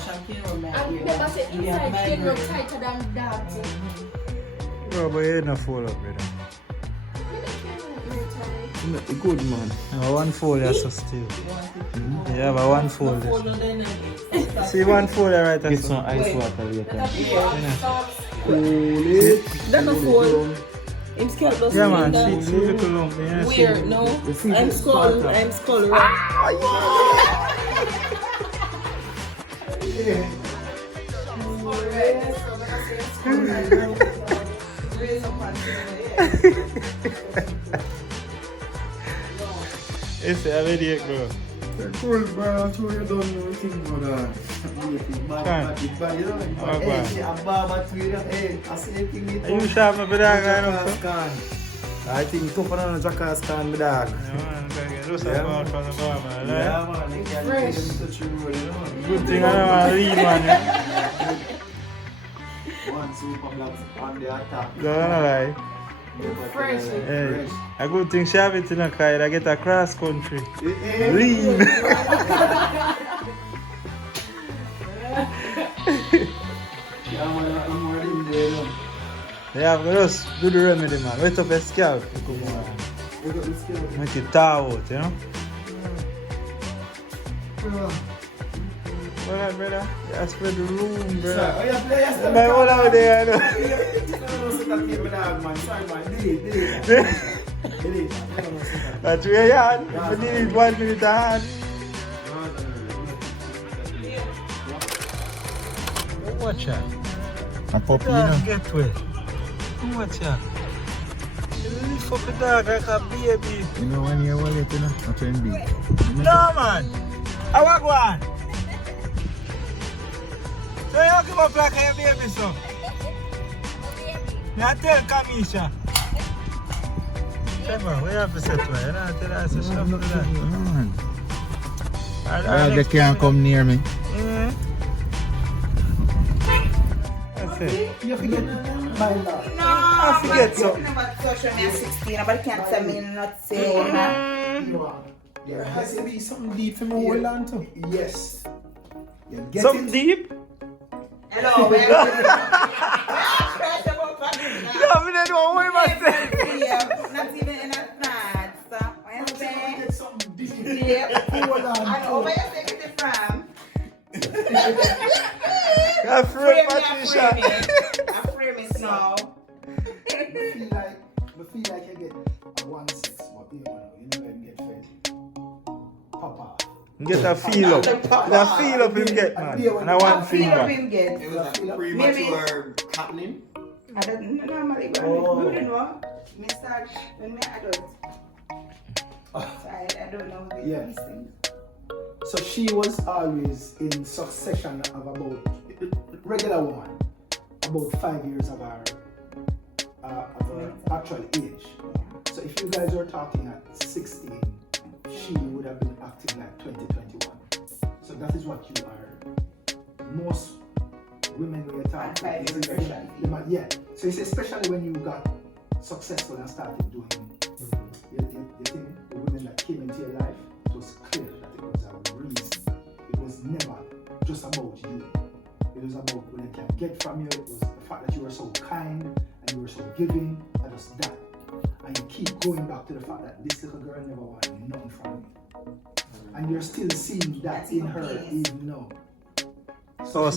champagne or my And never say inside skin look tighter than that. Bro, but you don't fold up, brother. Good man. No, one fold is so still. Yeah, but one fold is. See one fold right there. Get some ice water later. Cool it. That's a fold. I'm scared of Yeah, man, see little lump. Yeah, weird, no? I'm skull right? It's a idiot, bro. Cool, bro. I'm sure you don't know anything about that. Are you sharp, my dog? I think tough on the jackass can be dog. Yeah, man, do something out from the bar, man. Yeah, man. They can't take them to the road, you know. Good thing I don't want to read, man. One super blocks on the attack. Don't lie. Fresh. Hey, a good thing she have it in a car, I get a cross country. Lean. Yeah, but just do the remedy, man. Wait up your scalp. Make it thaw out, you know? Well, brother, you spread the room, brother. My whole out there, you know. That's where you are. If you need 1 minute a hand. Watch that. A puppy, you Dog know. get wet. Watch that. You lift up the dog like a baby. You know when you wallet, you know, that's when big. No, man. I walk one. So you give up like a baby, so. Now tell Kamisha. Trevor, we have to set her. You know, tell her to stop with that. They can't come near me. Yeah. That's it. You forget my love. No, I forget so. About social media 16, but can't tell me not saying that. There has to be something deep for me to hold on to. Yes. You get Something it? deep? Hello, where No, I don't know what you say. not even in a flat. What you say? Get something deep. Yep. Hold on I know to. where you take it from. You're afraid, Frame Patricia. it. I frame it now. I feel like you get a 1-6, but you never even get fed. Papa. Get a feel up. The feel up him get, man. And I want Feel feedback. up him get. It was a premature happening. I don't normally, but Oh. we don't know. Me start when me adult. So I don't know these things. So she was always in succession of about, regular woman, about 5 years of her actual age. So if you guys were talking at 16, she would have been acting like 2021. So that is what you are. Most women we are talking yeah. So it's especially when you got successful and started doing you think the women that came into your life, it was clear that it was a reason. It was never just about you. It was about what they can get from you. It was the fact that you were so kind and you were so giving. That was that. And you keep going back to the fact that this little girl never wanted nothing from you. And you're still seeing that in her even now. So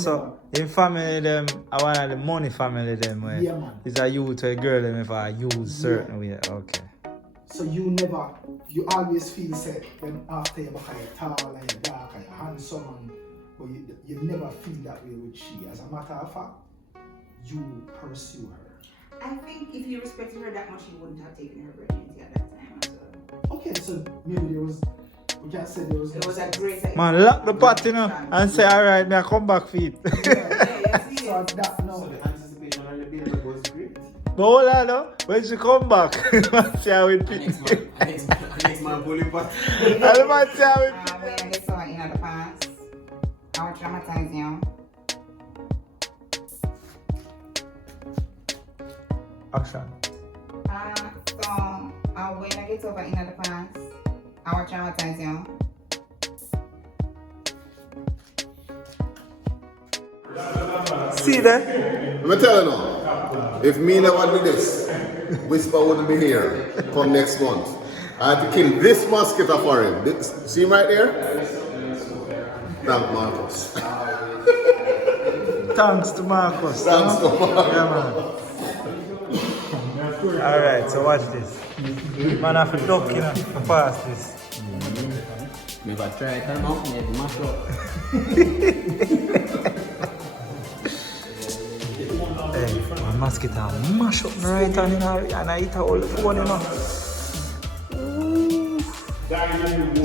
in family them, I want the money family them where Yeah, man. it's a youth or a girl them if I use certain way. Okay. So you always feel safe when after you're tall and you're dark and you're handsome, but you never feel that way with she. As a matter of fact, you pursue her. I think if you respected her that much, you wouldn't have taken her virginity at that time as well. Okay, so maybe we can't say there was. It was a great. Man, lock the pot, you know, and say, alright, me I come back for it. So that no. So the anticipation on the baby was great. But hold on, no? When she come back, see how it Next man pulling pot. I'll man see how it When I get so in the past, I will traumatize you. Action. So when I get over in the past, I will traumatize you. See there? Let me tell you now. If me never do this, Whisper wouldn't be here come next month. I had to kill this mosquito for him. See him right there? Thank Marcus. Thanks to Marcus. Thanks to Marcus. Yeah, man. Alright, so watch this. Man, I have to duck, you know, to pass this. Maybe I try it out, maybe mash up. Hey, my mosquito mash up my right hand, you know, and I eat all the phone, you know. Ooh.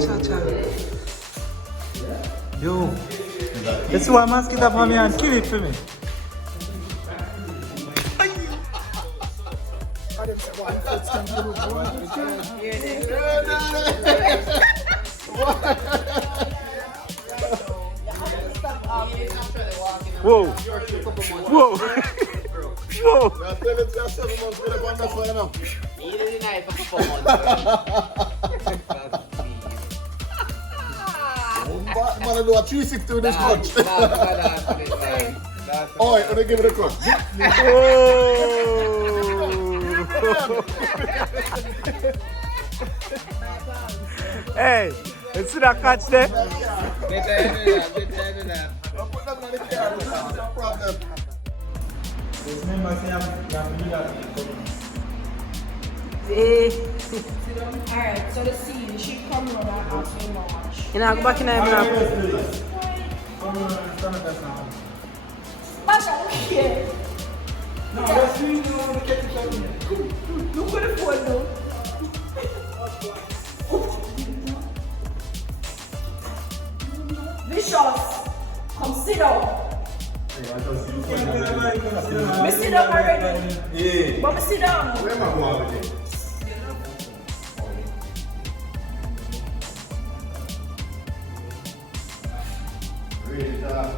Cha-cha. Yo. Let's see what mosquito for me and kill it for me. Whoa! Whoa! Whoa! Man, I do a 360 with this clutch. Alright, I'm gonna give it a clutch. Hey, let's see that catch there. I'll put that on the camera, no problem. Alright, so the scene, she come around and ask me how much. You know, go back in there. Masha, I don't care. No, that's me, you want to get it out. Look at the phone now. Vicious, come sit down. Me sit down already. Yeah. But me sit down. Where am I going with it? Really tough.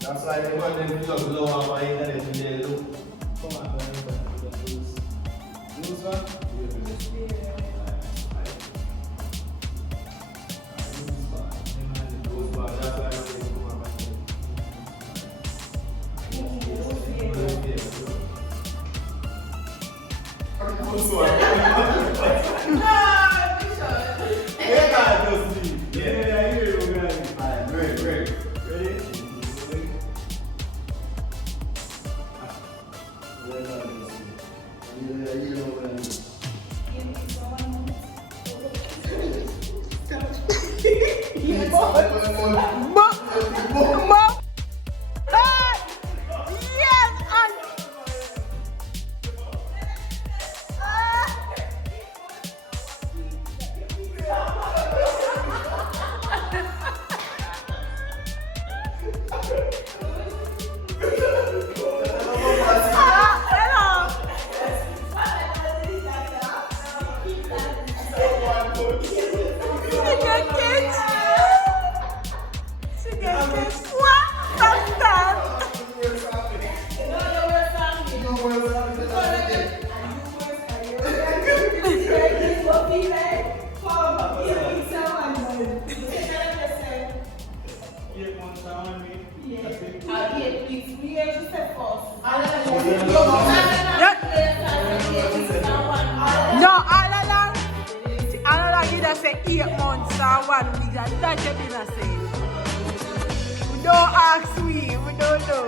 That's why they want them to just blow up my internet and they look. Come on, man. Lose one? No, all along you just say 8 months or 1 week. That's what you didn't say. We don't ask we don't know.